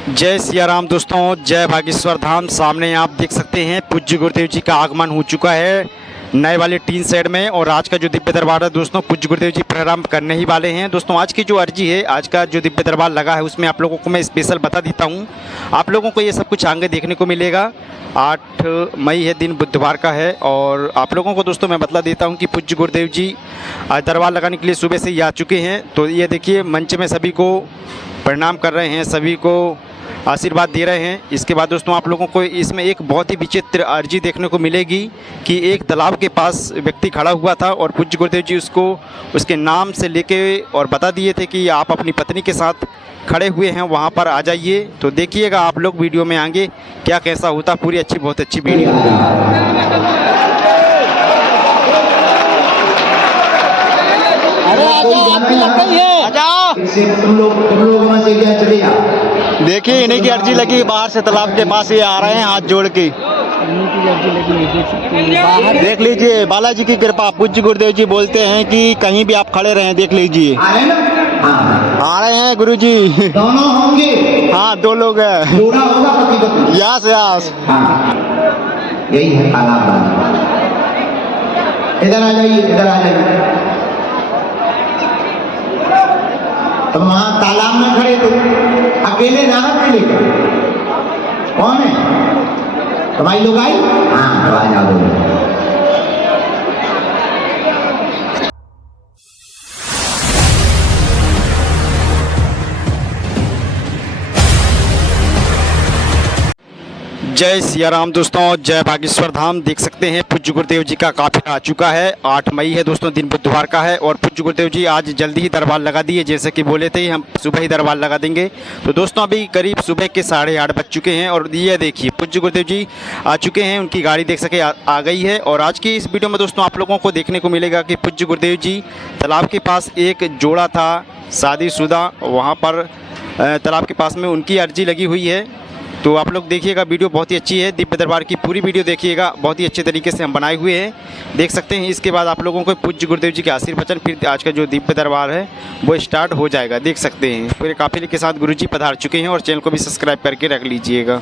जय सिया राम दोस्तों, जय बागेश्वर धाम। सामने आप देख सकते हैं पूज्य गुरुदेव जी का आगमन हो चुका है नए वाले टीन शेड में। और आज का जो दिव्य दरबार है दोस्तों, पूज्य गुरुदेव जी प्रारंभ करने ही वाले हैं। दोस्तों आज की जो अर्जी है, आज का जो दिव्य दरबार लगा है उसमें आप लोगों को मैं स्पेशल बता देता हूं। आप लोगों को ये सब कुछ आगे देखने को मिलेगा। 8 मई है, दिन बुधवार का है। और आप लोगों को दोस्तों मैं बतला देता हूं कि पूज्य गुरुदेव जी आज दरबार लगाने के लिए सुबह से ही आ चुके हैं। तो ये देखिए मंच में सभी को प्रणाम कर रहे हैं, सभी को आशीर्वाद दे रहे हैं। इसके बाद दोस्तों आप लोगों को इसमें एक बहुत ही विचित्र अर्जी देखने को मिलेगी कि एक तालाब के पास व्यक्ति खड़ा हुआ था और पूज्य गुरुदेव जी उसको उसके नाम से लेके और बता दिए थे कि आप अपनी पत्नी के साथ खड़े हुए हैं, वहाँ पर आ जाइए। तो देखिएगा आप लोग वीडियो में आगे क्या कैसा होता, पूरी अच्छी बहुत अच्छी वीडियो। देखिए इन्हीं की अर्जी लगी, बाहर से तालाब के पास ये आ रहे हैं हाथ जोड़ के। देख लीजिए, बालाजी की कृपा। पूज्य गुरुदेव जी बोलते हैं कि कहीं भी आप खड़े रहें, देख लीजिए आ रहे हैं गुरु जी। दोनों होंगे? हाँ, 2 लोग हैं। जोड़ा होगा पति पत्नी? Yes yes. यही है तालाब। इधर आ जाइए, इधर आ जाइए। तो वहां तालाब में खड़े थे, अकेले नारद के लेकर। कौन है? तुम्हारी लोग आई? हाँ, तो आ जाओ। जय सिया राम दोस्तों, जय बागेश्वर धाम। देख सकते हैं पूज्य गुरुदेव जी का काफिला आ चुका है। 8 मई है दोस्तों, दिन बुधवार का है। और पूज्य गुरुदेव जी आज जल्दी ही दरबार लगा दिए, जैसे कि बोले थे हम सुबह ही दरबार लगा देंगे। तो दोस्तों अभी करीब सुबह के 8:30 बज चुके हैं और ये देखिए पूज्य गुरुदेव जी आ चुके हैं। उनकी गाड़ी देख सके आ गई है। और आज की इस वीडियो में दोस्तों आप लोगों को देखने को मिलेगा कि पूज्य गुरुदेव जी तालाब के पास एक जोड़ा था शादीशुदा, वहाँ पर तालाब के पास में उनकी अर्जी लगी हुई है। तो आप लोग देखिएगा, वीडियो बहुत ही अच्छी है। दिव्य दरबार की पूरी वीडियो देखिएगा, बहुत ही अच्छे तरीके से हम बनाए हुए हैं, देख सकते हैं। इसके बाद आप लोगों को पूज्य गुरुदेव जी के आशीर्वचन, फिर आज का जो दिव्य दरबार है वो स्टार्ट हो जाएगा, देख सकते हैं। पूरे काफिले के साथ गुरु जी पधार चुके हैं और चैनल को भी सब्सक्राइब करके रख लीजिएगा।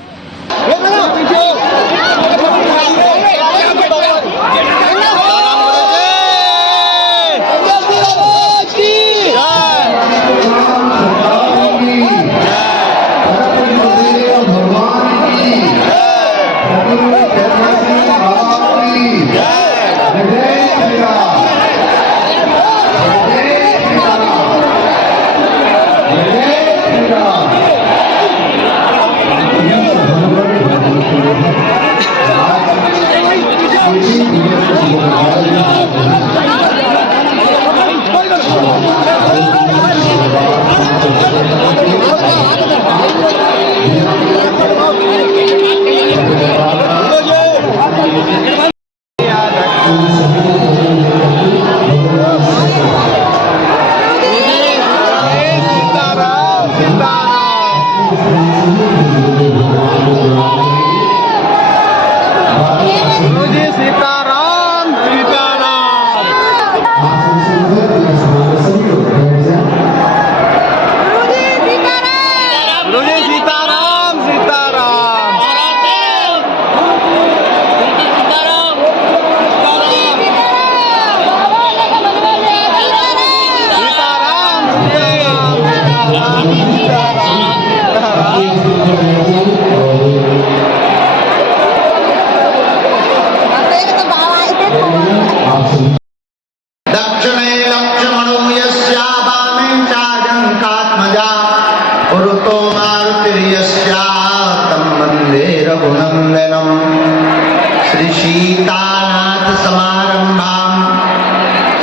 श्री सीतानाथ समारंभाम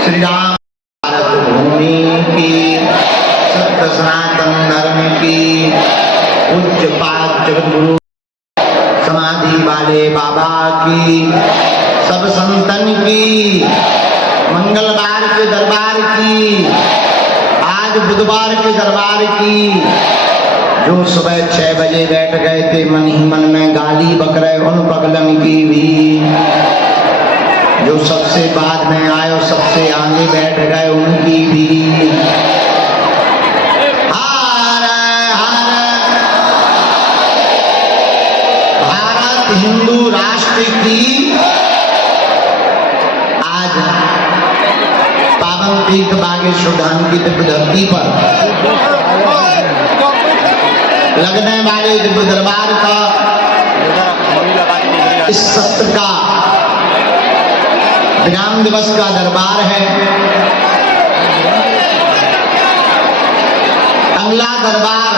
श्री राम भूमि की सत्य सनातन धर्म की उच्च पाठ गुरु समाधि वाले बाबा की, सब संतन की, मंगलवार के दरबार की, आज बुधवार के दरबार की। जो सुबह 6 बजे बैठ गए थे मन ही मन में गाली बक रहे उन पगलन की भी, जो सबसे बाद में आए और सबसे आगे बैठ गए उनकी भी। हर हर हिंदू राष्ट्र की आज पावन तीर्थ बागेश्वर धाम की दिव्य धरती पर लगने वाले दिव्य दरबार का इस सत्र का विराम दिवस का दरबार है। अगला दरबार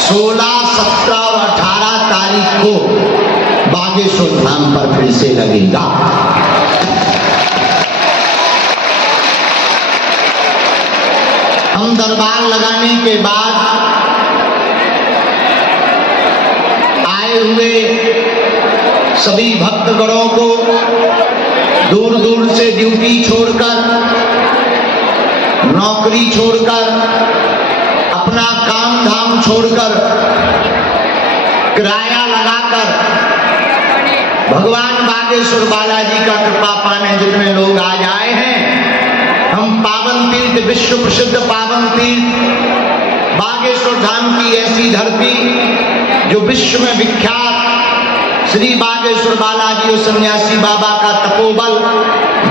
16, 17 और 18 तारीख को बागेश्वर धाम पर फिर से लगेगा। हम दरबार लगाने के बाद आए हुए सभी भक्तगणों को दूर दूर से ड्यूटी छोड़कर, नौकरी छोड़कर, अपना काम धाम छोड़कर, किराया लगाकर भगवान बागेश्वर बालाजी का कृपा पाने जितने लोग आज आए हैं, हम पावन तीर्थ, विश्व प्रसिद्ध पावन तीर्थ बागेश्वर धाम की ऐसी धरती जो विश्व में विख्यात श्री बागेश्वर बालाजी और सन्यासी बाबा का तपोबल,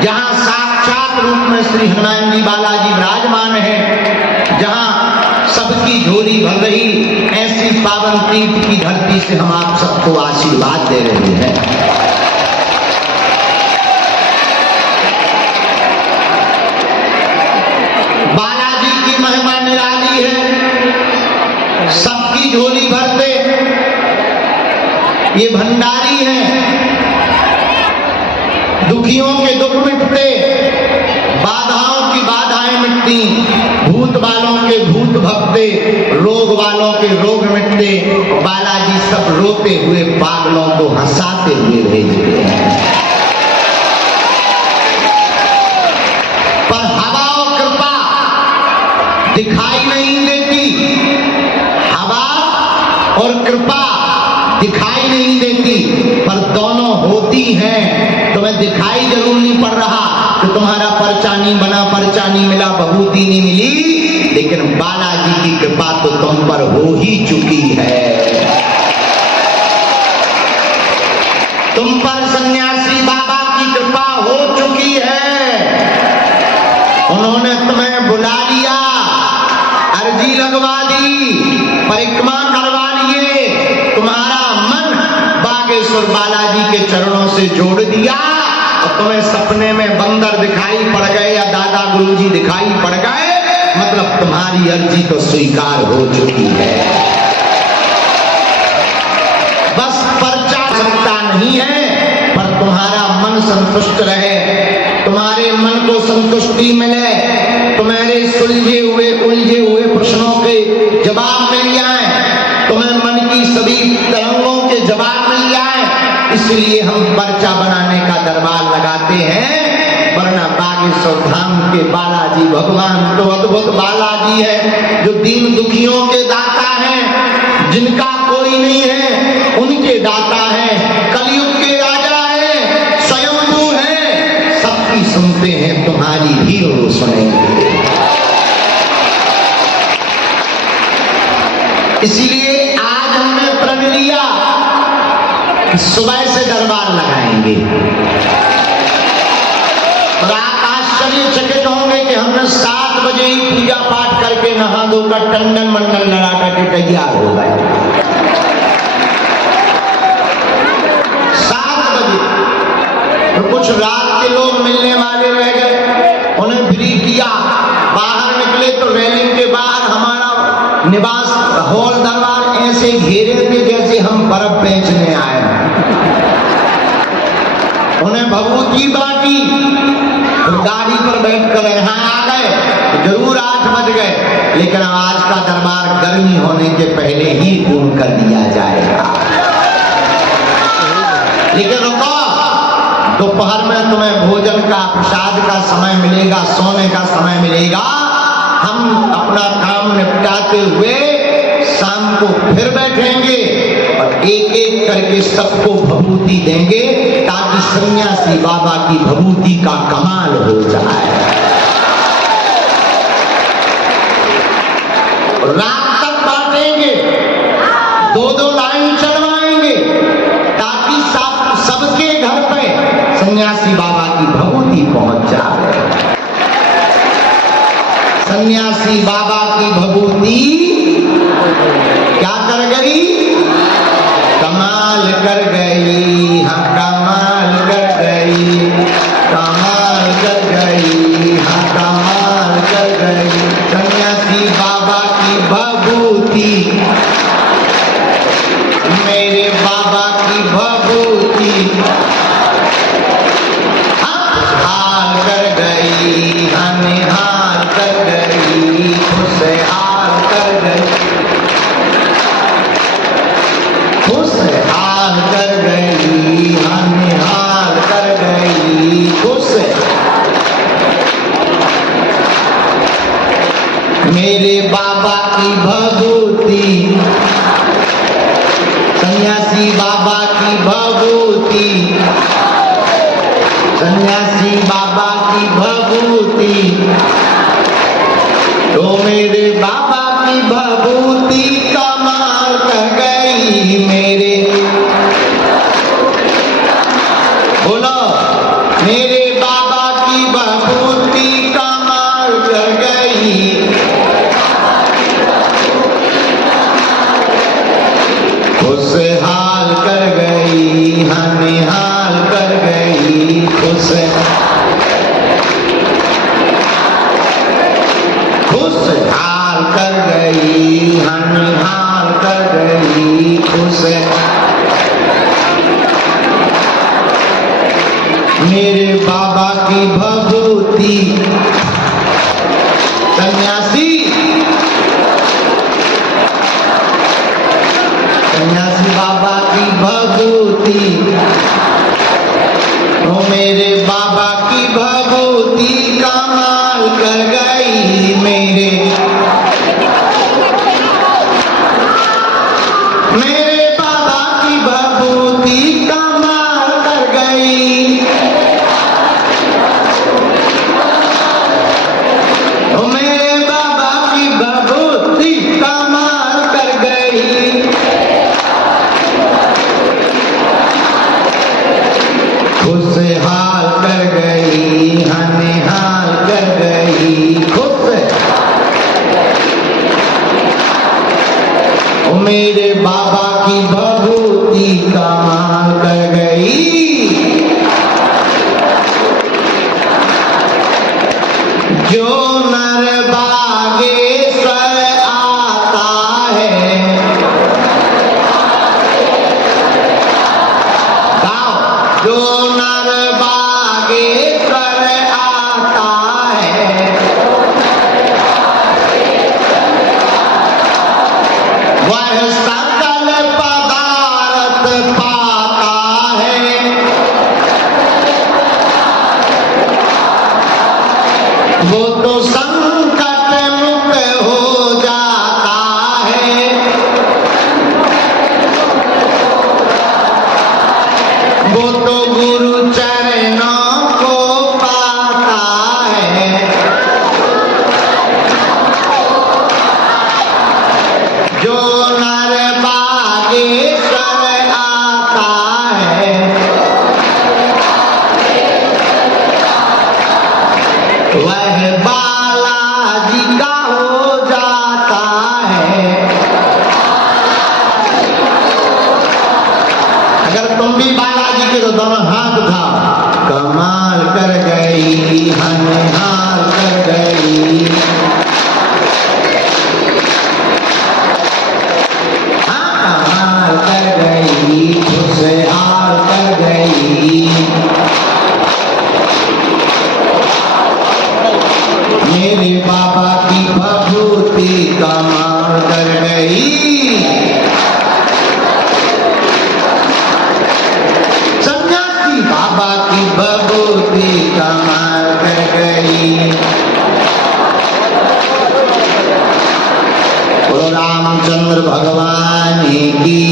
जहां साक्षात रूप में श्री हनुमान जी बालाजी विराजमान है, जहां सबकी झोली भर रही ऐसी पावन तीर्थ की धरती से हम आप सबको आशीर्वाद दे रहे हैं। बालाजी की महिमा निराली है, सबकी झोली भरते ये भंडारी हैं, दुखियों के दुख मिटते, बाधाओं की बाधाएं मिटती, भूत वालों के भूत भगते, रोग वालों के रोग मिटते। बालाजी सब रोते हुए पागलों को हंसाते हुए भेजते हैं। पर हवा और कृपा दिखाई नहीं देती, हवा और कृपा दिखाई नहीं देती, पर दोनों होती हैं। तुम्हें दिखाई जरूर नहीं पड़ रहा कि तुम्हारा पर्चा नहीं बना, पर्चा नहीं मिला, बहूती नहीं मिली, लेकिन बालाजी की कृपा तो तुम पर हो ही चुकी है। तुम पर सन्यासी बाबा की कृपा हो चुकी है। उन्होंने तुम्हें बुला लिया, अर्जी लगवा दी, परिक्रमा करवा लिए, तुम्हारा मन बागेश्वर बालाजी के चरणों से जोड़ दिया और तुम्हें सपने में बंदर दिखाई पड़ गए या दादा गुरुजी दिखाई पड़ गए, मतलब तुम्हारी अर्जी तो स्वीकार हो चुकी है। बस पर्चा सकता नहीं है, पर तुम्हारा मन संतुष्ट रहे, तुम्हारे मन को संतुष्टि मिले, तुम्हारे सुलझे हुए उलझे हुए प्रश्नों के जवाब मिल जाए, तुम्हें मन की सभी तरंगों के जवाब मिल जाए, इसलिए हम पर्चा बनाने का दरबार लगाते हैं। वरना बागेश्वर धाम के बालाजी भगवान तो अद्भुत बालाजी है, जो दीन दुखियों के दाता हैं, जिनका कोई नहीं है उनके दाता हैं, कलयुग के राजा हैं, स्वयंभू हैं, सबकी सुनते हैं, तुम्हारी भी वो सुनेंगे। इसीलिए आज हमने प्रण लिया सुबह से दरबार लगाएंगे। और आप आश्चर्यचकित होंगे कि हमने 7 बजे ही पूजा पाठ करके नहा धोकर टंडन मंडल लड़ा करके तैयार हो गए। 7 बजे तो कुछ रात के लोग मिलने वाले रह गए, उन्हें फ्री किया, बाहर निकले तो रेलिंग के बाहर हमारा निवास हॉल दरबार ऐसे घेरे थे जैसे हम बर्फ बेचने आए। उन्हें भभूति बांटी, गाड़ी पर बैठकर यहाँ आ गए, जरूर 8 बज गए, लेकिन आज का दरबार गर्मी होने के पहले ही पूर्ण कर दिया जाएगा। लेकिन रुको, दोपहर में तुम्हें भोजन का, प्रसाद का समय मिलेगा, सोने का समय मिलेगा। हम अपना काम निपटाते हुए शाम को फिर बैठेंगे और एक एक करके सबको भभूति देंगे, ताकि सन्यासी बाबा की भभूति का कमाल हो जाए। रात तक बांटेंगे, 2-2 लाइन चलवाएंगे, खुशहाल कर गई, हाँ निहाल कर गई, खुशहाल कर गई, हाँ निहाल कर गई, मेरे बाबा की भभूति सन्यासी बाबा की भभूति, ओ मेरे बाबा की भभूति कमाल कर गई, मेरे बाबा की भभूति कमाल कर गई, ओ मेरे बाबा की भभूति कमाल कर गई, खुशहाल कर गई, हाँ निहाल कर गई, ओ मेरे बाबा की भभूति कमाल कर गई, जो नर बागेश्वर आता है, जो नर बागेश्वर आता है, वह सकल पदार्थ पाता है, वो तो संकट मुक्त हो जाता है, वो तो गुरु चरणों को पाता है, जो नर बागेश्वर आता है, वह बालाजी का हो जाता है। अगर तुम भी बालाजी के तो दोनों हाथ उठाओ, कमाल कर गई, हाँ निहाल कर गई, हाँ कमाल कर गई, खुशहाल कर गई, मेरे बाबा की भभूति कमाल कर गई, सन्यासी बाबा की भभूति कमाल कर गई, बोलो रामचंद्र भगवान की,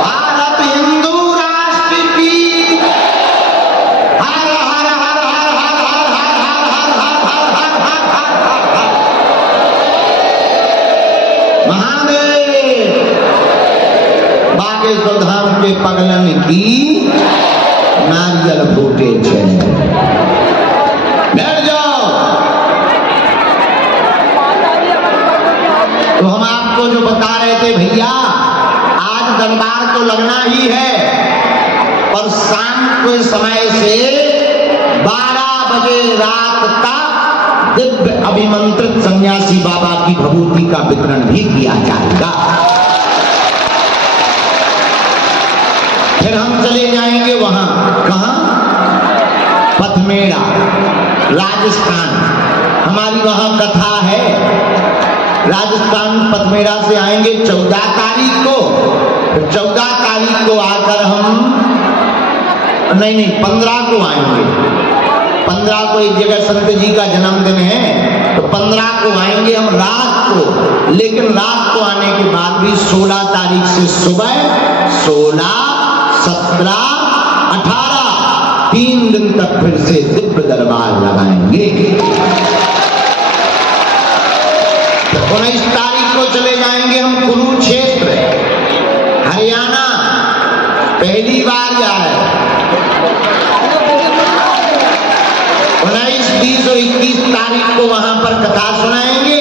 भारत हिंदू राष्ट्र की, हर हर हर हर हर हर हर हर हर हर हर हर हर महादेव, बागेश्वर धाम के पगलन की नारियल फूटे छे, बैठ जाओ। तो हम आपको जो बता रहे थे भैया, आज दरबार तो लगना ही है, और शाम के समय से 12 बजे रात तक दिव्य अभिमंत्रित सन्यासी बाबा की भभूति का वितरण भी किया जाएगा। फिर हम चले जाएंगे वहां, कहां? पथमेड़ा, राजस्थान। हमारी वहां कथा है। राजस्थान पथमेड़ा से आएंगे 14 तारीख को। फिर 14 तारीख को आकर हम नहीं 15 को आएंगे। 15 को एक जगह संत जी का जन्मदिन है, तो 15 को आएंगे हम रात को। लेकिन रात को आने के बाद भी 16 तारीख से सुबह 16, 17, 18 3 दिन तक फिर से दिव्य दरबार लगाएंगे। 19 तारीख को चले जाएंगे हम कुरुक्षेत्र, हरियाणा। पहली बार जा रहे हैं। 19, 20 और 21 तारीख को वहां पर कथा सुनाएंगे।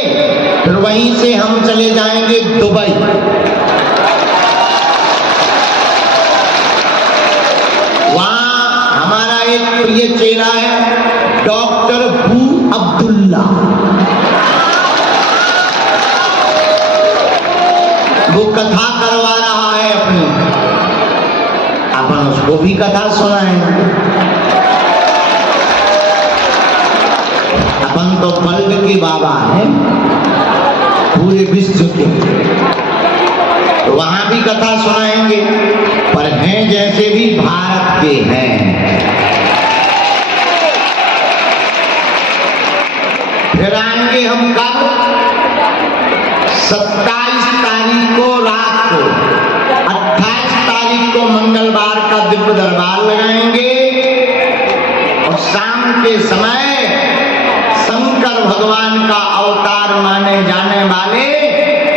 फिर वहीं से हम चले जाएंगे दुबई। ये चेला है डॉक्टर बू अब्दुल्ला। वो कथा करवा रहा है अपनी, अपन उसको भी कथा सुनाएंगे। अपन तो बल्ब के बाबा हैं पूरे विश्व के, तो वहां भी कथा सुनाएंगे, पर हैं जैसे भी भारत के हैं। फिर आएंगे हम कब? 27 तारीख को रात को, 28 तारीख को मंगलवार का दिव्य दरबार लगाएंगे और शाम के समय शंकर भगवान का अवतार माने जाने वाले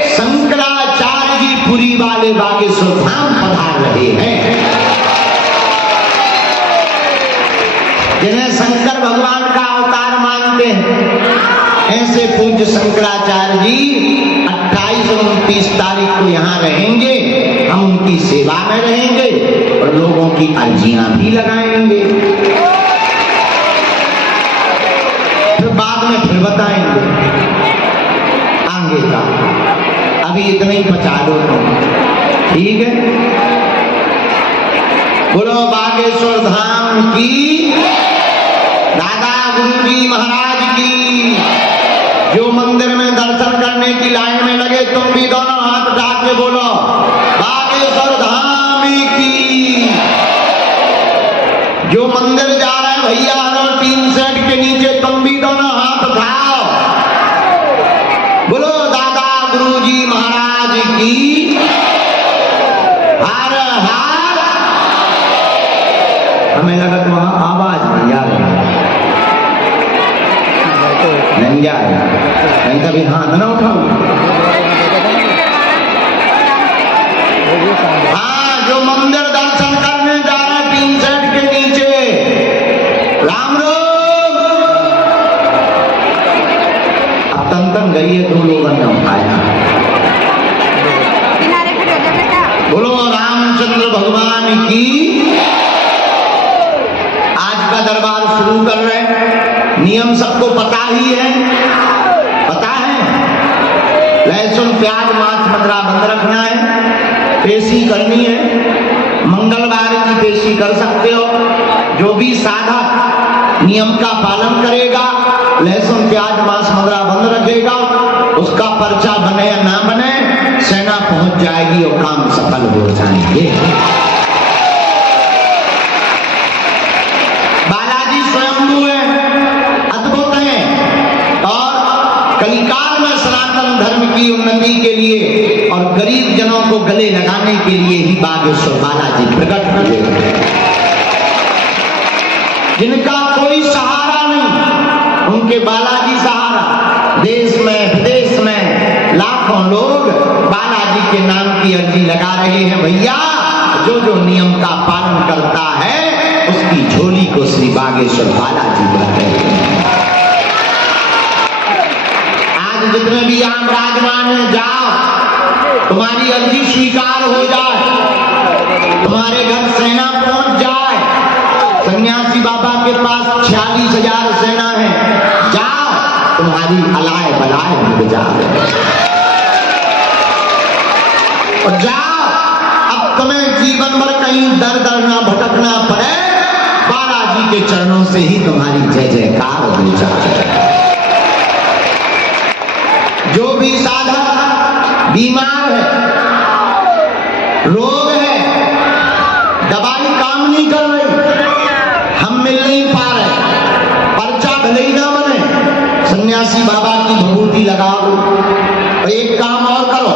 शंकराचार्य जी पुरी वाले बागेश्वर धाम पधार रहे हैं। जिन्हें शंकर भगवान का अवतार मानते हैं, ऐसे पूज्य शंकराचार्य जी 28 और 29 तारीख को यहाँ रहेंगे। हम उनकी सेवा में रहेंगे और लोगों की अर्जियां भी लगाएंगे। फिर बाद में फिर बताएंगे आगे का, अभी इतना ही पचा दो तो ठीक है। बोलो बागेश्वर धाम की, दादा गुरु जी महाराज की। जो मंदिर में दर्शन करने की लाइन में लगे तुम भी दोनों हाथ उठा के बोलो बागेश्वर धाम की। जो मंदिर जा रहे हैं भैया हर टीन सेट के नीचे तुम भी दोनों हाथ उठाओ, बोलो दादा गुरु जी महाराज की। हर हर। हमें लगा तो वहां आवाज नहीं आ रही, नहीं जा रही, कहीं कभी हाथ ना उठाओ। हाँ, जो मंदिर दर्शन करने जा रहे हैं टीन सेट के नीचे, राम राम। अब तन गई है, 2 लोगों ने उठाया। बोलो रामचंद्र भगवान की। आज का दरबार शुरू कर रहे हैं। नियम सबको पता ही है, पता है। लहसुन प्याज मांस मदिरा बंद रखना है, पेशी करनी है। मंगलवार की पेशी कर सकते हो। जो भी साधक नियम का पालन करेगा, लहसुन प्याज मांस मदिरा बंद रखेगा, उसका पर्चा बने या ना बने, सेना पहुंच जाएगी और काम सफल हो जाएंगे। बालाजी स्वयंभू है, अद्भुत है, और कलिकाल में सनातन धर्म की उन्नति के लिए और गरीब जनों को गले लगाने के लिए ही बागेश्वर बालाजी प्रकट हुए, जिनका कोई सहारा नहीं, उनके बालाजी सहारा। देश में विदेश में लाखों लोग बालाजी के नाम की अर्जी लगा रहे हैं। भैया जो जो नियम का पालन करता है उसकी झोली को श्री बागेश्वर बालाजी भरते हैं। आज जितने भी आम राजमान में जाओ, तुम्हारी अर्जी स्वीकार हो जाए, तुम्हारे घर सेना पहुंच जाए। सन्यासी बाबा के पास 46,000 सेना है, जाओ तुम्हारी अलाय बलाय मिल जाए और जाओ। अब तुम्हें जीवन भर कहीं दर दर ना भटकना पड़े, बालाजी के चरणों से ही तुम्हारी जय जयकार हो जाए। जो भी साधक बीमार है, रोग है, दवाई काम नहीं कर रही, हम मिल नहीं पा रहे, पर्चा भले ही ना बने, सन्यासी बाबा की विभूति लगाओ। और एक काम और करो,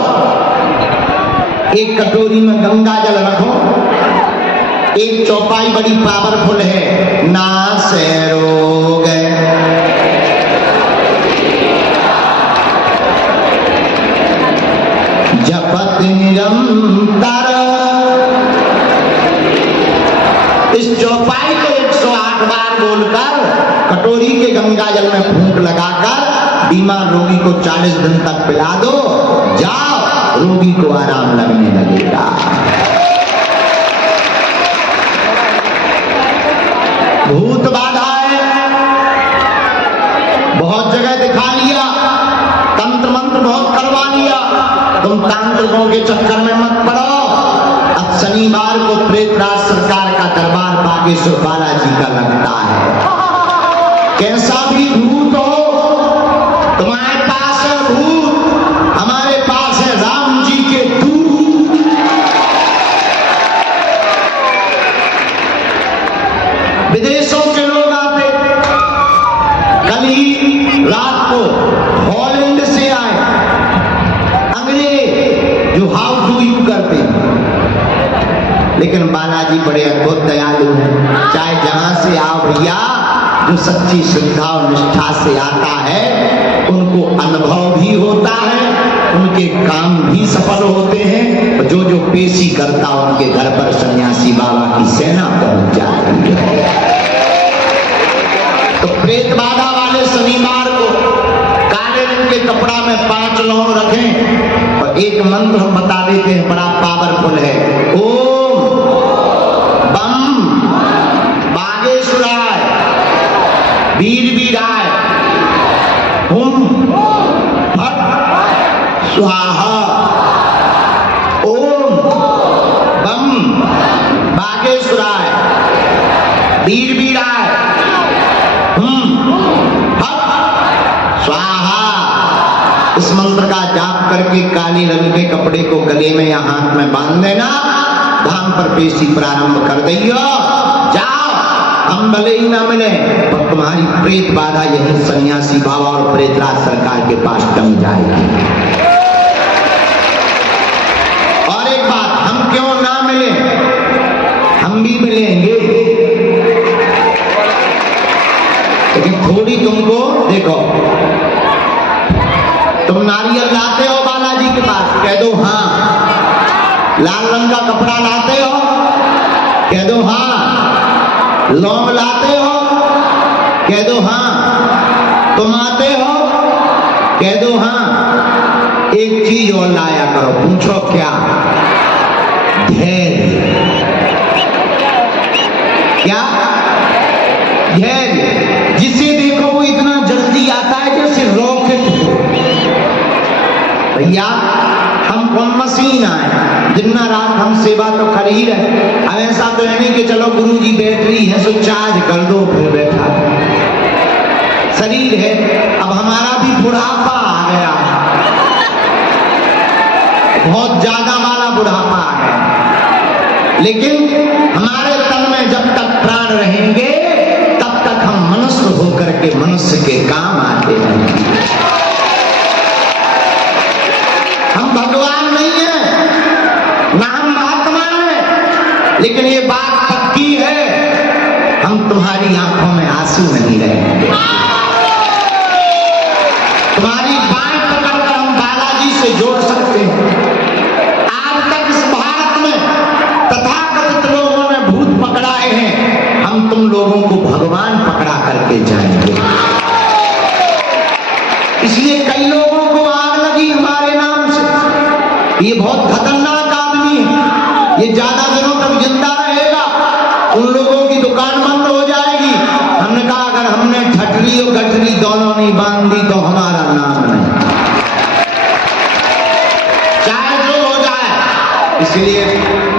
एक कटोरी में गंगा जल रखो, एक चौपाई बड़ी पावरफुल है, नासे रोग जपत निरंतर। इस चौपाई को 108 बार बोलकर कटोरी के गंगा जल में फूंक लगाकर बीमार रोगी को 40 दिन तक पिला दो, जाओ रोगी को आराम लगने लगेगा। भूत तांत्रिकों के चक्कर में मत पड़ो। अब शनिवार को प्रेतराज सरकार का दरबार बागेश्वर बालाजी का लगता है। कैसा भी भूत हो, तुम्हारे पास है भूत, हमारे पास है राम जी के दूत। विदेशों के लोग आते, कल ही रात को हॉलैंड से आए अंग्रेज जो हाउ डू यू करते हैं, लेकिन बालाजी बड़े अद्भुत दयालु हैं। चाहे जहां से आओ भैया, जो सच्ची श्रद्धा और निष्ठा से आता है उनको अनुभव भी होता है, उनके काम भी सफल होते हैं। जो जो पेशी करता उनके घर पर सन्यासी बाबा की सेना पहुंच जाती है। तो प्रेत बाधा वाले शनिवार को काले रंग के कपड़ा में 5 लौंग रखें और एक मंत्र हम बता देते हैं, बड़ा पावरफुल है। ओम बम बागेश्वराय वीर वीराय हुम फट स्वाहा। ओम बम बागेश्वराय वीर वीराय स्वाहा। इस मंत्र का जाप करके काली रंग के कपड़े को गले में या हाथ में बांध देना, धाम पर पेशी प्रारंभ कर दियो। जाओ, हम भले ही ना मिले पर तुम्हारी प्रेत बाधा यही सन्यासी बाबा और प्रेतराज सरकार के पास टंग जाएगी। और एक बात, हम क्यों ना मिले, हम भी मिलेंगे, लेकिन थोड़ी तुमको देखो। तुम नारियल लाते हो बालाजी के पास, कह दो हाँ। लाल रंग का कपड़ा लाते हो, कह दो हाँ। लौंग लाते हो, कह दो हाँ। तुम आते हो, कह दो हाँ। एक चीज और लाया करो, पूछो क्या? धैर्य। क्या? धैर्य। जिसे देखो वो इतना जल्दी आता है जैसे रॉकेट हो। भैया हम कौन मशीन आए, दिन रात हम सेवा तो कर ही रहे। अब ऐसा तो है नहीं कि चलो गुरुजी बैटरी है सो चार्ज कर दो फिर बैठा। शरीर है, अब हमारा भी बुढ़ापा आ गया, बहुत ज्यादा हमारा बुढ़ापा आ गया, लेकिन हमारे तन में जब तक प्राण रहेंगे तब तक हम मनुष्य होकर के मनुष्य के काम आते हैं। हम भगवान नहीं है, ना हम महात्मा हैं, लेकिन ये बात पक्की है, हम तुम्हारी आंखों में आंसू नहीं रहेंगे। तुम्हारी बात पकड़कर हम बालाजी से जोड़ सकते हैं। आज तक इस भारत में तथाकथित लोगों ने भूत पकड़ाए हैं, हम तुम लोगों को भगवान पकड़ा करके जाएंगे। इसलिए कई लोगों को आग लगी हमारे नाम से। ये बहुत खतरनाक आदमी है, ये ज्यादा दिनों तक जिंदा रहेगा, उन लोगों की दुकान बंद हो जाएगी। हमने कहा अगर हमने ठटरी और गठरी दोनों नहीं बांध दी तो हमारा नाम नहीं, चाहे जो हो जाए। इसलिए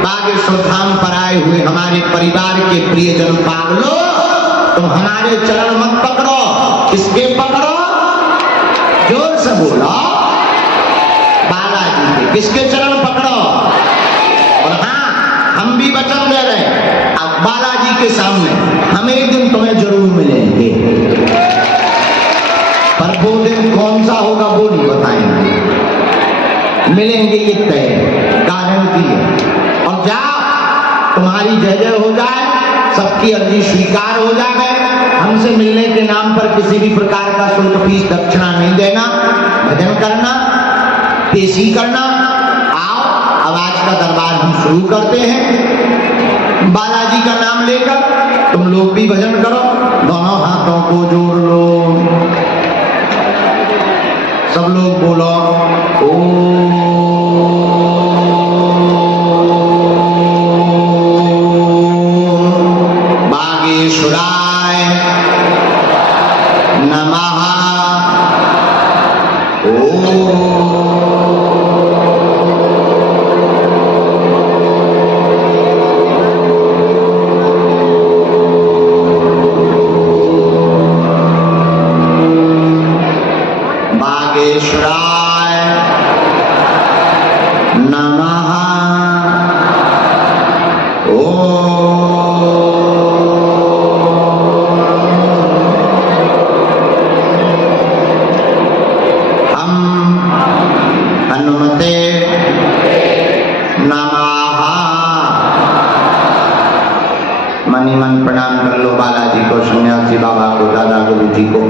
बागेश्वर धाम पर आए हुए हमारे परिवार के प्रियजन पागलो, तुम हमारे चरण मत पकड़ो, इसके पकड़ो, जोर से बोलो बालाजी के। किसके चरण पकड़ो? और हाँ, हम भी वचन दे रहे हैं, अब बालाजी के सामने हम एक दिन तुम्हें जरूर मिलेंगे, पर वो दिन कौन सा होगा वो नहीं बताएंगे। मिलेंगे ये तय, गारंटी है। और जाओ, तुम्हारी जय जय हो जाए, सबकी अर्जी स्वीकार हो जाए। हमसे मिलने के नाम पर किसी भी प्रकार का शुल्क फीस दक्षिणा नहीं देना, भजन करना, पेशी करना। आओ, अब आज का दरबार हम शुरू करते हैं। बालाजी का नाम लेकर तुम लोग भी भजन करो, दोनों हाथों को जोड़ लो, सब लोग बोलो ओम बागेश्वराय नमः। ओम नमः। हम हनुमते नमः। मनी मन प्रणाम कर लो बालाजी को, सन्यासी बाबा को, दादा गुरु जी को।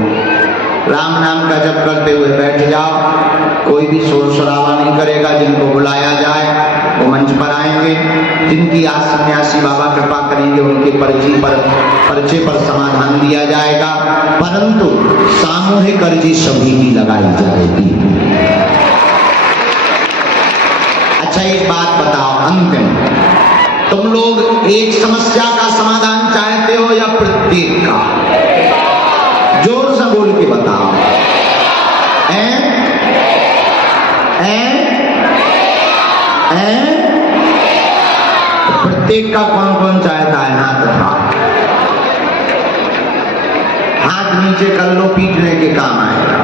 राम नाम का जप करते हुए बैठ जाओ। कोई भी शोर शराबा नहीं करेगा। जिनको बुलाया जाए वो मंच पर आएंगे। जिनकी आज सन्यासी बाबा कृपा करेंगे उनके पर्चे पर समाधान दिया जाएगा, परंतु सामूहिक अर्जी सभी की लगाई जाएगी। अच्छा एक बात बताओ, अंतिम, तुम लोग एक समस्या का समाधान चाहते हो या प्रत्येक का? जोर से बोल के बताओ। प्रत्येक का कौन कौन चाहता है? हाथ उठाओ। हाथ नीचे कर लो, पीटने के काम आएगा।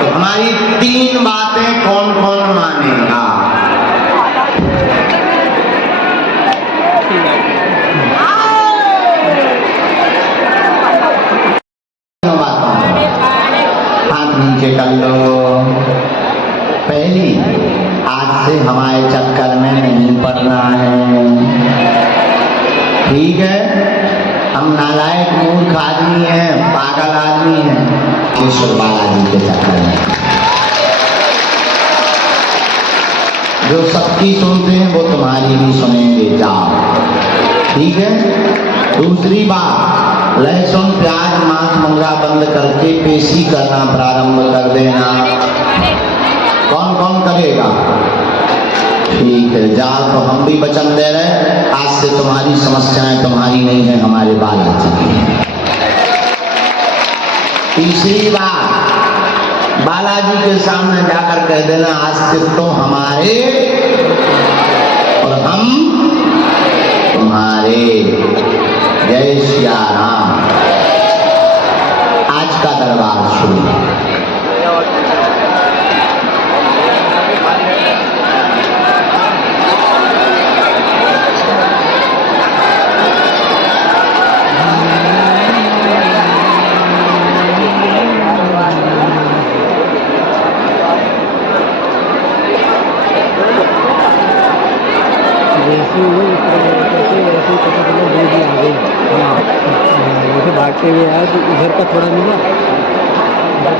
तो हमारी 3 बातें कौन कौन मानेगा? हाथ नीचे कर लो। पहली, आज से हमारे चक्कर में नहीं पड़ना है, ठीक है? हम नालायक मूर्ख आदमी हैं, पागल आदमी हैं, केशव बालाजी के चक्कर में। जो सबकी सुनते हैं वो तुम्हारी भी सुनेंगे, जाओ, ठीक है? दूसरी बात, लहसुन प्याज मांस मुंगरा बंद करके पेशी करना प्रारंभ कर देना। कौन कौन करेगा? ठीक है, जाओ। तो हम भी वचन दे रहे, आज से तुम्हारी समस्याएं तुम्हारी नहीं है, हमारे बालाजी की। तीसरी बात, बालाजी के सामने जाकर कह देना, आज से तुम हमारे और हम तुम्हारे। जय सिया राम। आज का दरबार शुरू। भागते हुए आया तो इधर का थोड़ा मिला,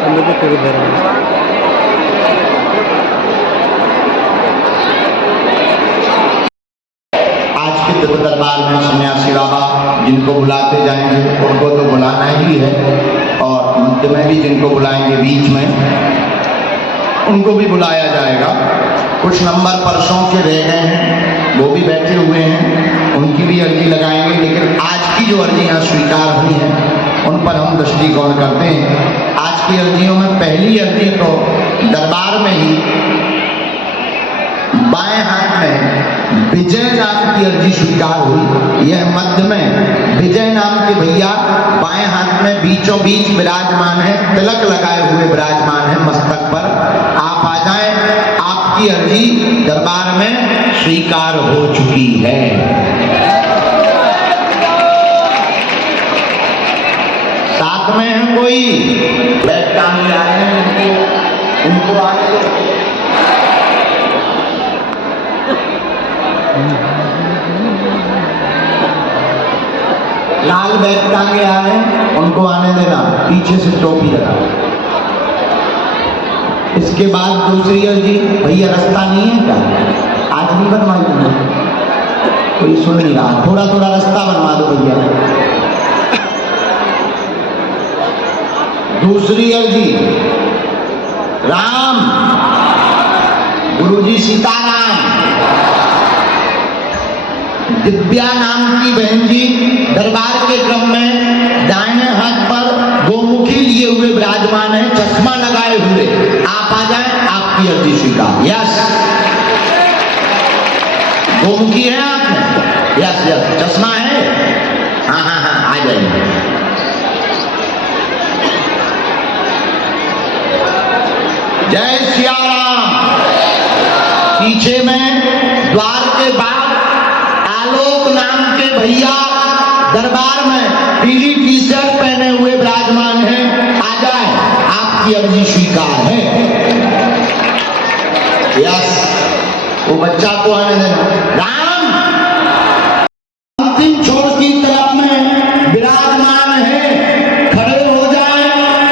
तो फिर इधर आया। आज के दिव्य दरबार में सन्यासी बाबा जिनको बुलाते जाएंगे उनको तो बुलाना ही है, और मध्य में भी जिनको बुलाएंगे, बीच में उनको भी बुलाया जाएगा। कुछ नंबर परसों के रह गए हैं, वो भी बैठे हुए हैं, उनकी भी अर्जी लगाएंगे। लेकिन आज की जो अर्जियां स्वीकार हुई हैं उन पर हम दृष्टिकोण करते हैं। आज की अर्जियों में पहली अर्जी तो दरबार में ही बाएं हाथ में विजय नाम की अर्जी स्वीकार हुई। यह मध्य में विजय नाम के भैया बाएं हाथ में बीचों बीच विराजमान है, तिलक लगाए हुए विराजमान है मस्तक पर। आप आ जाएं, आपकी अर्जी दरबार में स्वीकार हो चुकी है। साथ में है कोई बैग टांगे आए हैं, उनको आगे लाल बैग टांगे आए हैं, उनको आने देना, पीछे से टोपी लगा। इसके बाद दूसरी अर्जी, भैया रास्ता नहीं है क्या? आज नहीं बनवाई तुमने? कोई सुन नहीं रहा, थोड़ा थोड़ा रास्ता बनवा दो भैया। दूसरी अर्जी, राम गुरुजी सीताराम। दिव्या नाम की बहन जी दरबार के क्रम में दाहिने हाथ पर गोमुखी लिए हुए विराजमान है, चश्मा लगाए हुए। आप आ जाएं, आपकी अर्जी स्वीकार। यस, गोमुखी है आप में? यस यस, चश्मा है? हाँ हाँ हाँ, आ जाइए। जय सिया राम। पीछे में द्वार के बाद आलोक नाम के भैया दरबार में पीली टी शर्ट पहने हुए विराजमान हैं। आ जाए, आपकी अर्जी स्वीकार है। यस, वो बच्चा को आने देना। राम अंतिम छोर की तरफ में विराजमान है, खड़े हो जाए।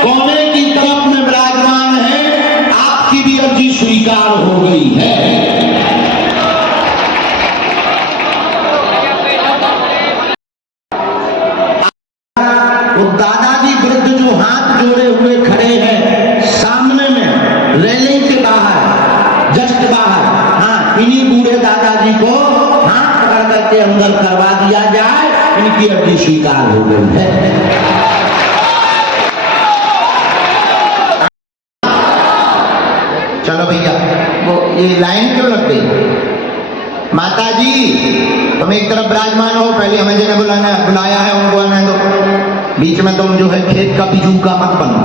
कोने की तरफ में विराजमान है, आपकी भी अर्जी स्वीकार हो गई है। वो दादाजी विरुद्ध जो हाथ जोड़े हुए खड़े हैं सामने में रेलिंग के बाहर, जस्ट बाहर, हाँ, इन्हीं बूढ़े दादाजी को हाथ पकड़ करके अंदर करवा दिया जाए। इनकी अर्जी स्वीकार हो गई है। चलो भैया, वो ये लाइन क्यों लग गई? माता जी तुम एक तरफ विराजमान हो, पहले हमें जिन्हें बुलाया है उनको आने दो। बीच में तुम जो है खेत का बिजू का मत बनो।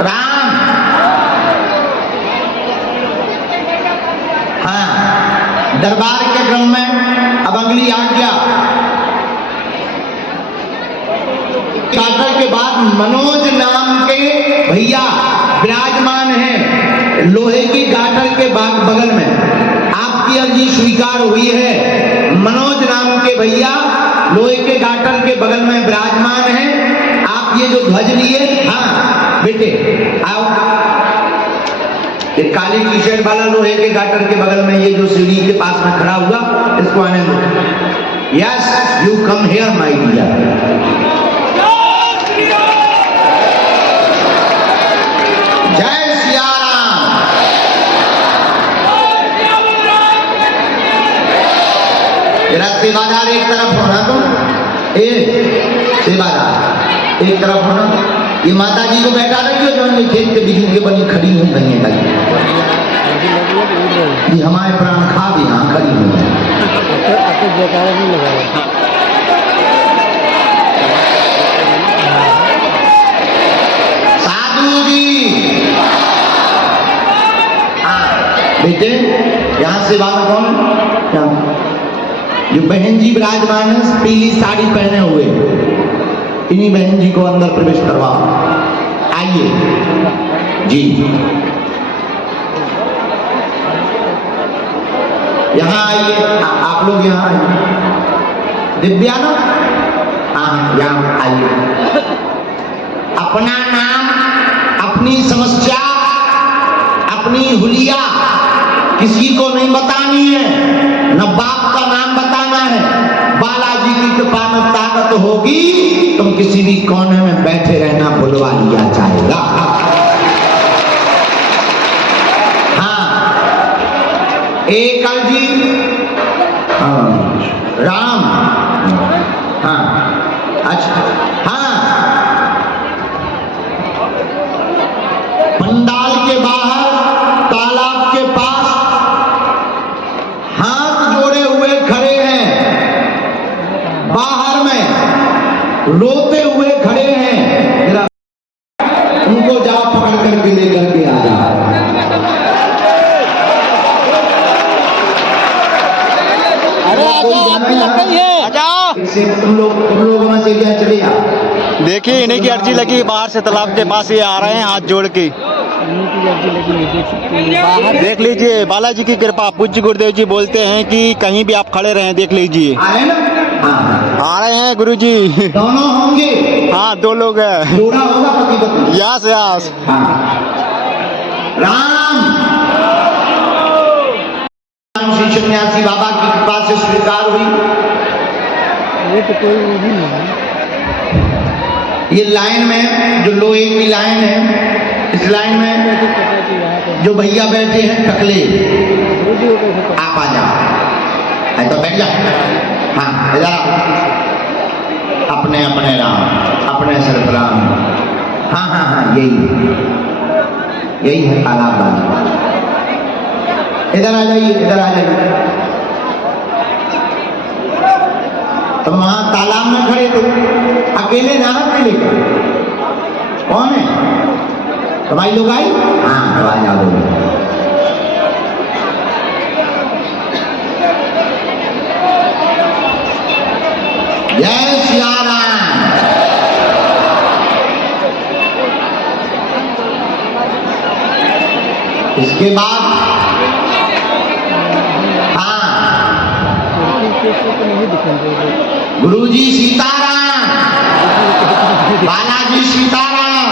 राम, हाँ, दरबार के क्रम में अब अगली आज्ञा। काटर के बाद मनोज नाम के भैया विराजमान हैं लोहे की गाटर के बगल में। आपकी अर्जी स्वीकार हुई है। मनोज नाम के भैया लोहे के गाटर के बगल में विराजमान हैं। आप ये जो ध्वज लिए, हाँ बेटे आओ, ये काली टी शर्ट वाला लोहे के गाटर के बगल में ये जो सीढ़ी के पास में खड़ा हुआ, इसको आने दो। Yes, you come here my dear. जय सिया राम। तेरा सेवादार एक तरफ होना, तुम सेवादार एक तरफ होना। ये माता जी को बैठा रखियो जो ये खेत के बिजू के बनी खड़ी हुई नहीं है। ये हमारे प्राण खा भी यहाँ खड़ी हुई है। साधु जी, हाँ बेटे, यहाँ सेवा में कौन? जो बहन जी विराजमान है पीली साड़ी पहने हुए, इन्हीं बहन जी को अंदर प्रवेश करवाओ। आइए जी, यहाँ आइए, आप लोग यहाँ आइए। दिव्या ना, हाँ यहाँ आइए। अपना नाम, अपनी समस्या, अपनी हुलिया किसी को नहीं बतानी है, न बाप का नाम बताना है। बालाजी की कृपा में ताकत होगी, तुम किसी भी कोने में बैठे रहना, बुलवा लिया जाएगा। हाँ, एक अर्जी, हाँ, राम, हाँ, अच्छा, हाँ, पंडाल के बाहर तालाब के पास हाथ जोड़े हुए खड़े हैं, बाहर में रोते हुए खड़े हैं। उनको जाओ पकड़ करके लेकर के आ जाओ। अरे तुम लोग में से क्या चले आओ। देखिए, इन्हीं की अर्जी लगी, बाहर से तालाब के पास ये आ रहे हैं हाथ जोड़ के। देख लीजिए, बालाजी की कृपा। पूज्य गुरुदेव जी बोलते हैं कि कहीं भी आप खड़े रहें, देख लीजिए आ रहे हैं गुरुजी। दोनों होंगे? हाँ, दो लोग हैं। जोड़ा होगा पति पत्नी? Yes yes. राम, श्री सन्यासी बाबा की कृपा से स्वीकार हुई। ये तो कोई नहीं है। ये लाइन में जो लोहे की लाइन है, इस लाइन में जो भैया बैठे हैं टकले, आप आ जाओ। तो बैठ जाओ। हाँ, इधर आओ। अपने अपने राम, अपने सिर्फ राम। हाँ हाँ हाँ, यही है तालाब वाला। इधर आ जाइए, इधर आ जाइए। तो वहां तालाब में खड़े थे, अकेले राहत मिलेगा। कौन है? दवाई लोग आई? हाँ दवाई आ दो। जय सिया राम। इसके बाद तो नहीं दिखेंगे। गुरुजी सीताराम, बालाजी सीताराम।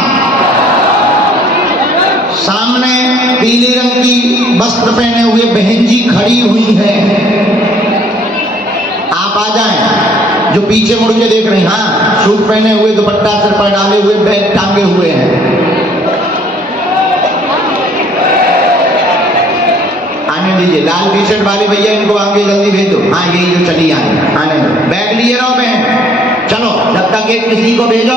सामने पीले रंग की वस्त्र पहने हुए बहन जी खड़ी हुई हैं। आप आ जाएं। जो पीछे मुड़ के देख रहे हैं, हाँ, सूट पहने हुए, दुपट्टा सर पर डाले हुए, बैग टांगे हुए हैं। आने दीजिए। लाल टी शर्ट वाले भैया इनको आगे जल्दी भेजो। हाँ यही जो चली आने दो। बैग लिए रहो बहन। चलो जब तक एक किसी को भेजो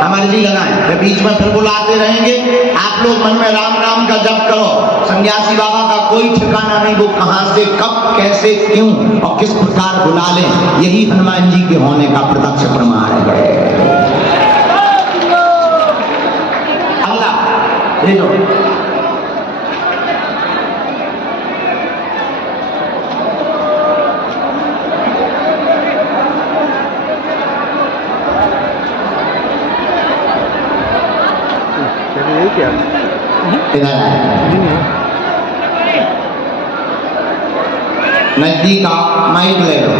हमारी जी लगाएं, फिर बीच में फिर बुलाते रहेंगे। आप लोग मन में राम राम का जप करो। सन्यासी बाबा का कोई ठिकाना नहीं, वो कहां से कब कैसे क्यों और किस प्रकार बुला लें, यही हनुमान जी के होने का प्रत्यक्ष प्रमाण है। अल्लाह भेजो। क्या इधर नजदीक आओ, माइक ले लो।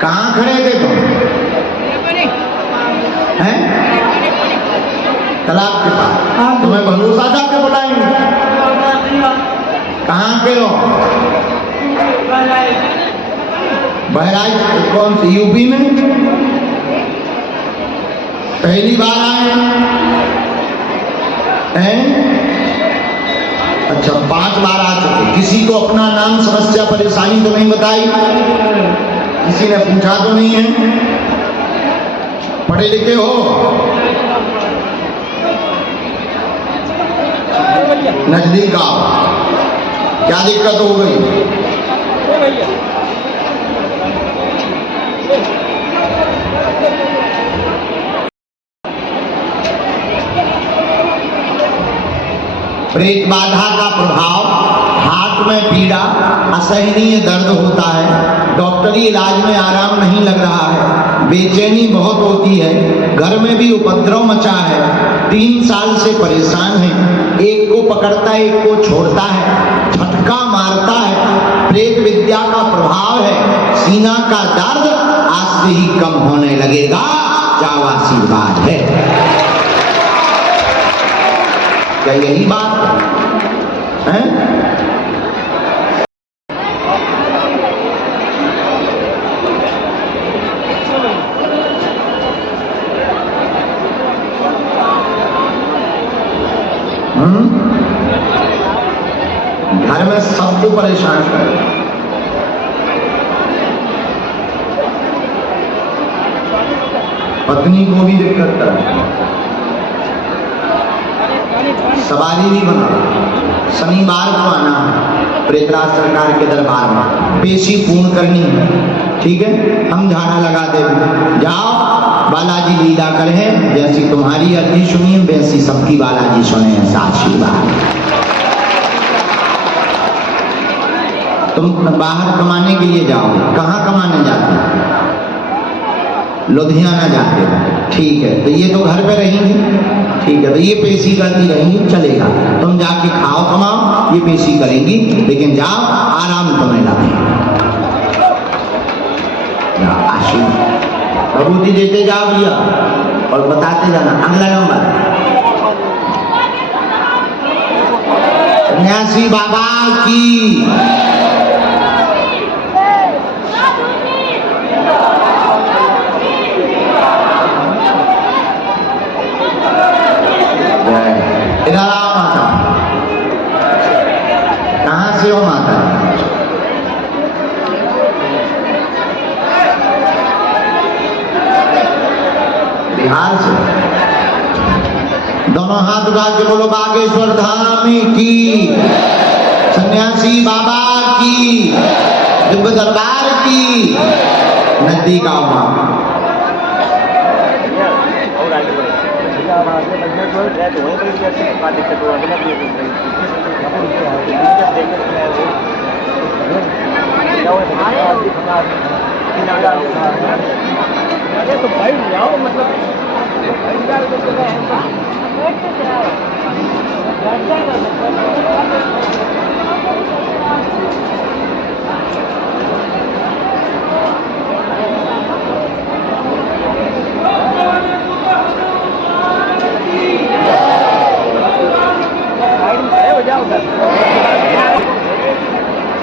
कहाँ खड़े थे तुम? हैं? तालाब के पास। तुम्हें भरोसा था के बुलाएंगे? कहाँ के हो? बहराइच। कौन सी? यूपी में? पहली बार आए हैं? अच्छा 5 बार आ चुके। किसी को अपना नाम, समस्या, परेशानी तो नहीं बताई? किसी ने पूछा तो नहीं है? पढ़े लिखे हो? नजदीक आओ। क्या दिक्कत हो गई? प्रेत बाधा का प्रभाव, हाथ में पीड़ा, असहनीय दर्द होता है, डॉक्टरी इलाज में आराम नहीं लग रहा है, बेचैनी बहुत होती है, घर में भी उपद्रव मचा है, 3 साल से परेशान है, एक को पकड़ता है एक को छोड़ता है, झटका मारता है, प्रेत विद्या का प्रभाव है, सीना का दर्द आज से ही कम होने लगेगा, जाओ आशीर्वाद है। क्या यही बात है? घर में सबको परेशान कर, पत्नी को भी दिक्कत कर, सवारी भी बना। शनिवार को आना है प्रेतराज सरकार के दरबार में, पेशी पूर्ण करनी है, ठीक है? हम झाड़ा लगा देंगे। जाओ, बालाजी लीला करे, जैसी तुम्हारी अर्जी सुनिए वैसी सबकी बालाजी सुने, ऐसा आशीर्वाद। तुम बाहर कमाने के लिए जाओ। कहाँ कमाने जाते हो? लुधियाना जाते हो, ठीक है? तो ये तो घर पे रहेंगे, ठीक है? तो ये पेशी करती रहेंगी, चलेगा। तुम जाके खाओ कमाओ, ये पेशी करेंगी, लेकिन जाओ आराम तुम्हें लगे। प्रभुति देते जाओ भैया और बताते जाना। अगला नंबर सन्यासी बाबा की। इधर आओ माता। कहाँ से हो माता? बिहार से। दोनों हाथ उठा के बोलो बागेश्वर धाम की, सन्यासी बाबा की, दिव्य दरबार की। नजदीक आओ माँ।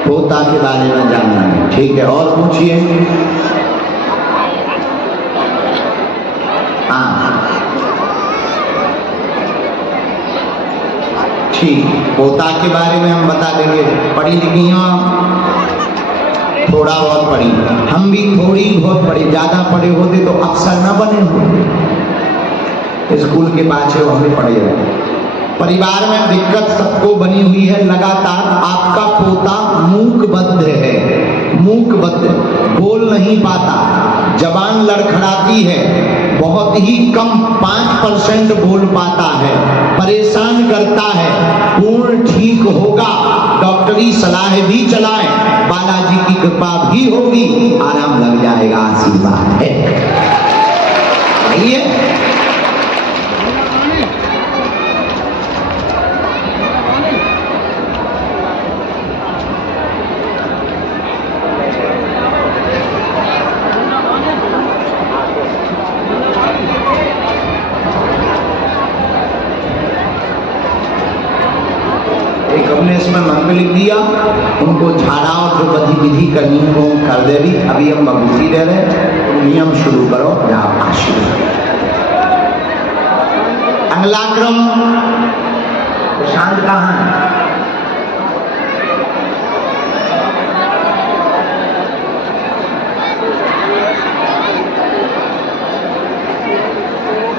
पोता के बारे में जानना है, ठीक है। और पूछिए। हाँ ठीक, पोता के बारे में हम बता देंगे। पढ़ी लिखी हो? थोड़ा बहुत पढ़ी, हम भी थोड़ी बहुत पढ़ी, ज्यादा पढ़े होते तो अफसर न बने होते। स्कूल के पाछे हम भी पढ़े रहे। परिवार में दिक्कत सबको बनी हुई है लगातार। आपका पोता मूकबद्ध है, मूकबद्ध, बोल नहीं पाता, जबान लड़खड़ाती है, बहुत ही कम 5% बोल पाता है, परेशान करता है। पूर्ण ठीक होगा, डॉक्टरी सलाह भी चलाएं, बालाजी की कृपा भी होगी, आराम लग जाएगा, आशीर्वाद है। आइए हमने इसमें मंत्र लिख दिया, उनको झाड़ा और जो गतिविधि करनी को कर दे दी। अभी हम बबूती दे रहे हैं, तो नियम शुरू करो, जाओ आशीर्वाद। अगला क्रम शांत कहाँ है?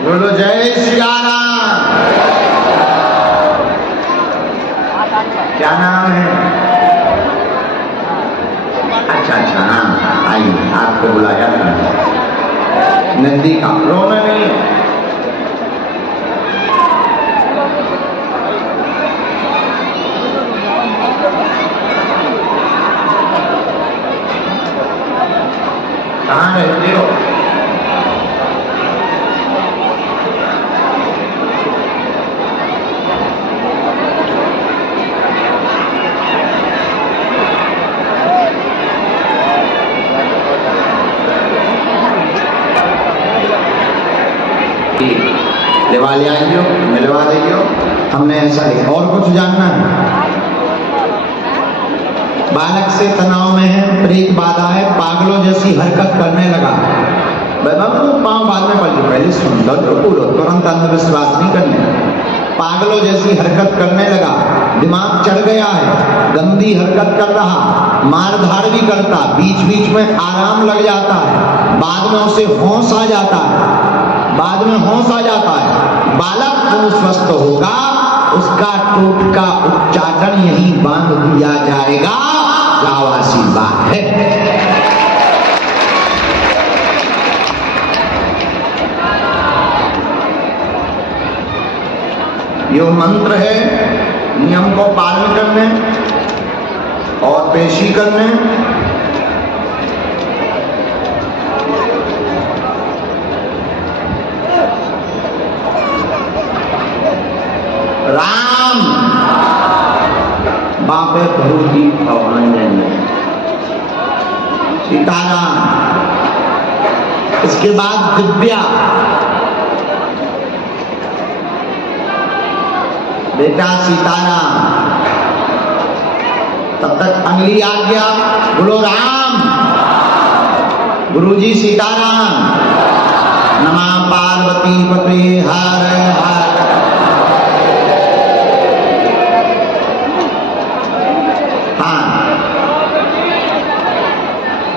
बोलो जय सिया राम। क्या नाम है? अच्छा अच्छा, हाँ आइए, आपको बुलाया था। नजदीक आप, रोना नहीं है। कहाँ रहते हो? लेवा ले आइयो, मिलवा देंगे। हमने ऐसा लिखा। और कुछ जानना है? बालक से तनाव में है, प्रेत बाधा है, पागलों जैसी हरकत करने लगा। पाँव बाद में पलटो, पहले सुन लो तो पूरा, तुरंत अंधविश्वास नहीं करने। पागलों जैसी हरकत करने लगा, दिमाग चढ़ गया है, गंदी हरकत कर रहा, मार धाड़ भी करता, बीच बीच में आराम लग जाता है, बाद में उसे होश आ जाता है, बाद में होश आ जाता है। बालक जो स्वस्थ होगा, उसका टोटका उच्चाटन यही बांध दिया जाएगा। जाओ, आशीर्वाद है। यो मंत्र है, नियम को पालन करने और पेशी करने। राम बापे भरूदी भवन, सीताराम। इसके बाद दिव्या, बेटा सीताराम। तब तक अगली आज्ञा, बोलो राम। गुरुजी सीताराम। नमः पार्वती पते हर हर।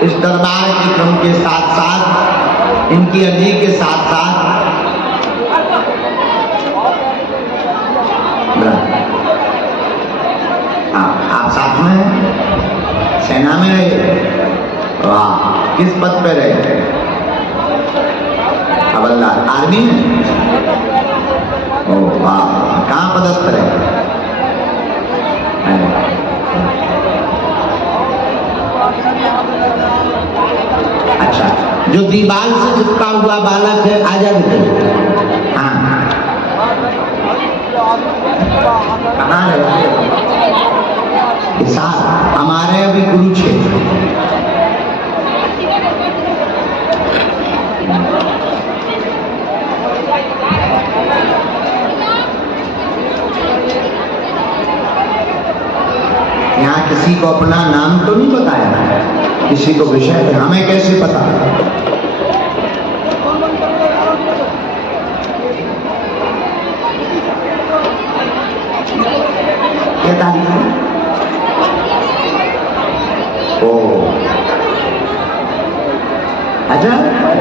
इस दरबार के क्रम के साथ साथ, इनकी अर्जी के साथ साथ आप साथ में हैं? सेना में रहे? वाह, किस पद पे रहे? हवलदार, आर्मी में? ओ वाह, कहाँ पदस्थ रहे? अच्छा, जो दीवार से चिपका हुआ बालक है आजा बेटे। हाँ, कहाँ रहते हो? हिसार, हमारे अभी कुरुक्षेत्र। यहाँ किसी को अपना नाम तो नहीं बताया, किसी को विषय, हमें कैसे पता? क्या तारीख है? ओ अच्छा,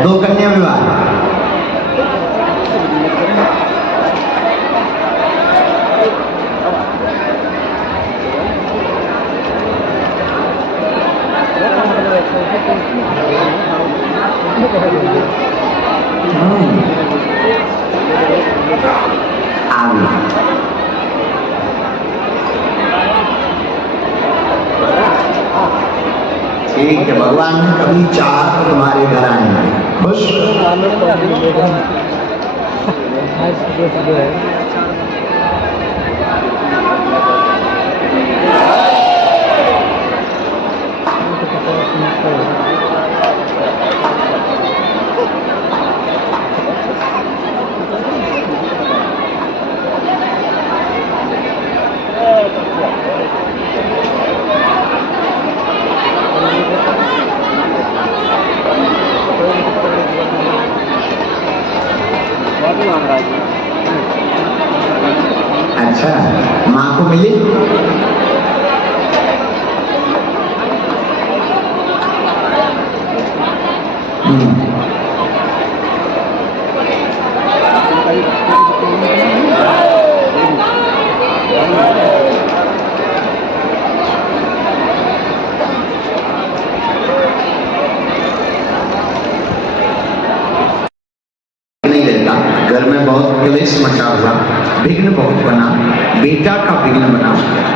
2 कन्या विवाह। ठीक है, भगवान ने कभी चाहा तो तुम्हारे घर आएंगे। खुश? अच्छा, माँ को मिली? घर में बहुत क्लेश मचा हुआ, विघ्न बहुत बना, बेटा का विघ्न बना,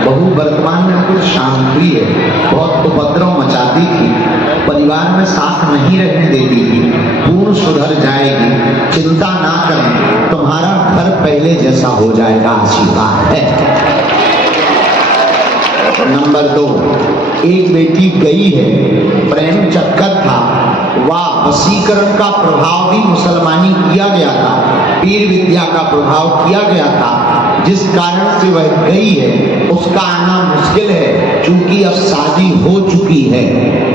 बहू वर्तमान में कुछ शांत हुई है, बहुत उपद्रव मचाती थी, परिवार में साथ नहीं रहने देती थी, पूर्ण सुधर जाएगी, चिंता ना करें, तुम्हारा घर पहले जैसा हो जाएगा, आशीर्वाद है। नंबर 2, एक बेटी गई है, प्रेम चक्कर था, वाह, वशीकरण का प्रभाव भी मुसलमानी किया गया था, पीर विद्या का प्रभाव किया गया था, जिस कारण से वह गई है उसका आना मुश्किल है, क्योंकि अब शादी हो चुकी है,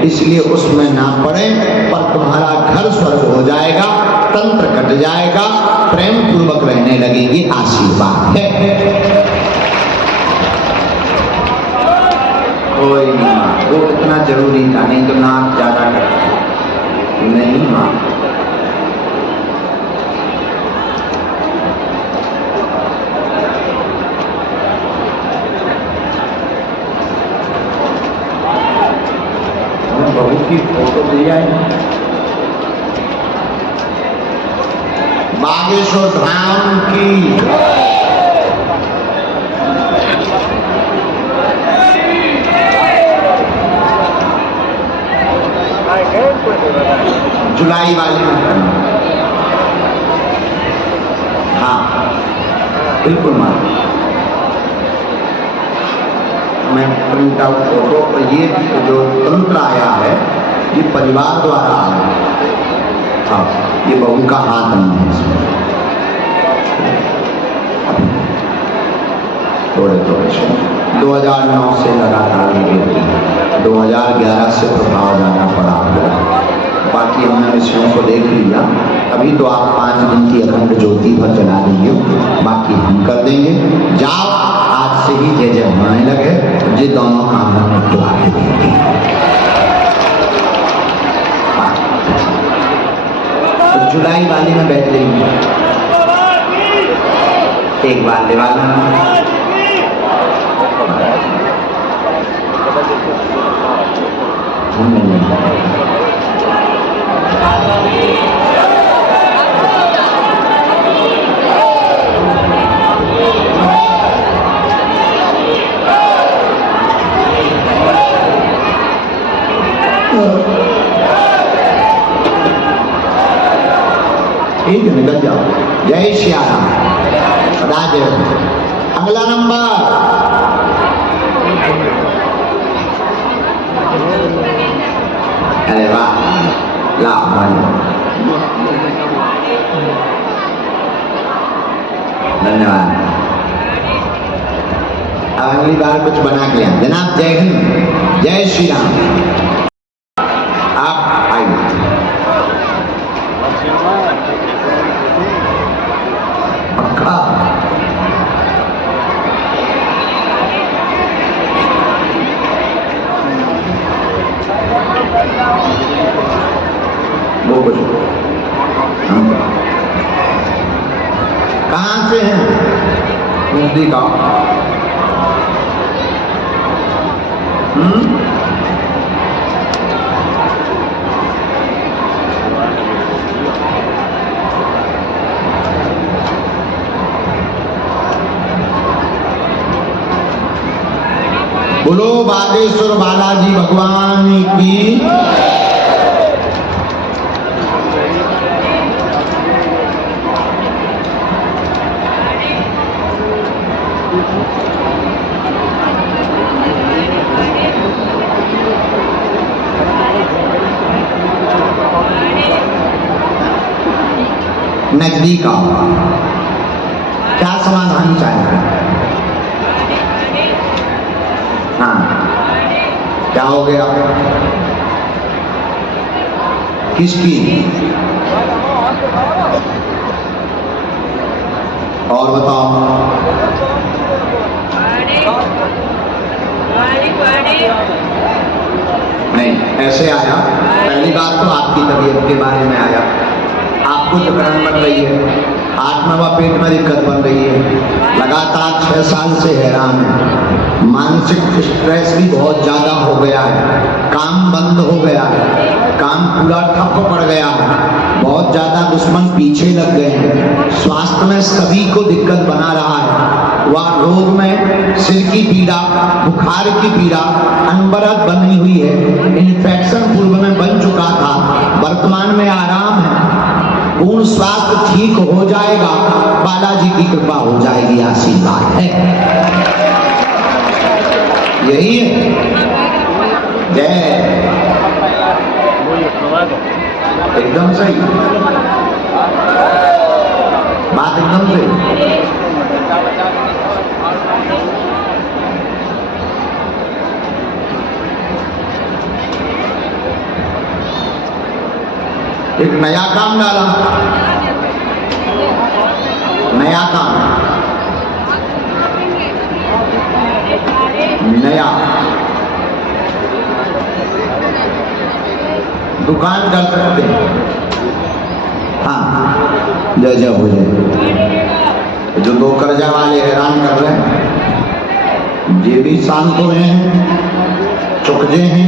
इसलिए उसमें ना पड़े, पर तुम्हारा घर स्वर्ग हो जाएगा, तंत्र कट जाएगा, प्रेम पूर्वक रहने लगेंगे, आशीर्वाद है। कोई नहीं, वो इतना जरूरी था, नहीं तो नाक ज्यादा करता नहीं माँ। बहू की फोटो दिया है, बागेश्वर धाम की। जुलाई वाली में करना। हाँ बिल्कुल माँ, मैं प्रिंट आउट फोटो, और ये जो तंत्र आया है ये परिवार द्वारा आया है। हाँ, ये बहू का हाथ नहीं है इसमें, थोड़े थोड़े से 2009 से लगातार ये 2011 से प्रभाव जाना पड़ा हुआ। बाकी हमने विषयों को देख लिया, अभी तो आप 5 दिन की अखंड ज्योति भर जला लीजिए, बाकी हम कर देंगे। जाओ, आज से ही जय जय होने लगे, ये दोनों काम हम निपटा देंगे। तो जुलाई वाली में बैठ जाइए, एक बार दिवाला ठीक है, निकल जाओ। जय श्री राम। सदा जय। अगला नंबर अरे वाह, लाभ, धन्यवाद। अब अगली बार कुछ बना के आए जनाब। जय हिंद, जय श्री राम। आप आइए। पक्का वो कुछ हम कहाँ से हैं? नजदीक आओ। बोलो बागेश्वर बालाजी भगवान की। नजदीक आओ। क्या समाधान चाहिए? हाँ, क्या हो गया? किसकी? और बताओ। नहीं, ऐसे आया। पहली बात तो आपकी तबीयत के बारे में आया। आपको जकड़न बन रही है, आत्मा व पेट में दिक्कत बन रही है, लगातार 6 साल से हैरान है, मानसिक स्ट्रेस भी बहुत ज्यादा हो गया है, काम बंद हो गया है, काम पूरा ठप पड़ गया है, बहुत ज्यादा दुश्मन पीछे लग गए हैं, स्वास्थ्य में सभी को दिक्कत बना रहा है, वह रोग में सिर की पीड़ा, बुखार की पीड़ा अनवरत बनी हुई है, इन्फेक्शन पूर्व में बन चुका था, वर्तमान में आराम है, पूर्ण स्वास्थ्य ठीक हो जाएगा, बालाजी की कृपा हो जाएगी, आशीर्वाद है। यही है। जय। एकदम सही बात, एकदम सही। एक नया काम डाला, नया काम, नया दुकान कर सकते हैं। हाँ, जय जय हो जाए। जो दो कर्जा वाले हैरान कर रहे हैं, ये भी शांत हुए हैं, चुकजे हैं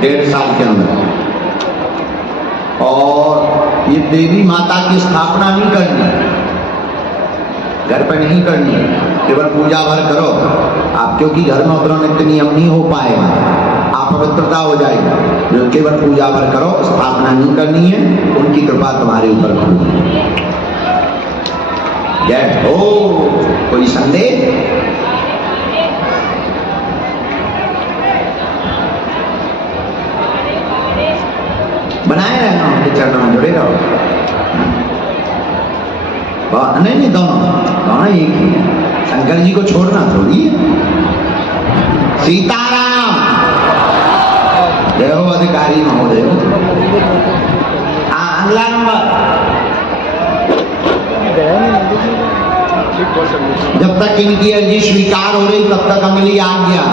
1.5 साल के अंदर। और ये देवी माता की स्थापना नहीं करनी, घर पर नहीं करनी, केवल पूजा भर करो आप, क्योंकि घर में उतना नित्य नियम नहीं हो पाएगा, आप पवित्रता हो जाएगी। जो केवल पूजा भर करो, स्थापना नहीं करनी है, उनकी कृपा तुम्हारे ऊपर होगी। जय हो। कोई संदेह? बनाए रहना, उनके चरणों में जुड़े रहो। नहीं, दोनों एक ही है। शंकर जी को छोड़ना थोड़ी है। सीताराम। जय हो अधिकारी महोदय। हाँ, अगला नंबर। जब तक इनकी अर्जी स्वीकार हो रही तब तक अगली आ गया।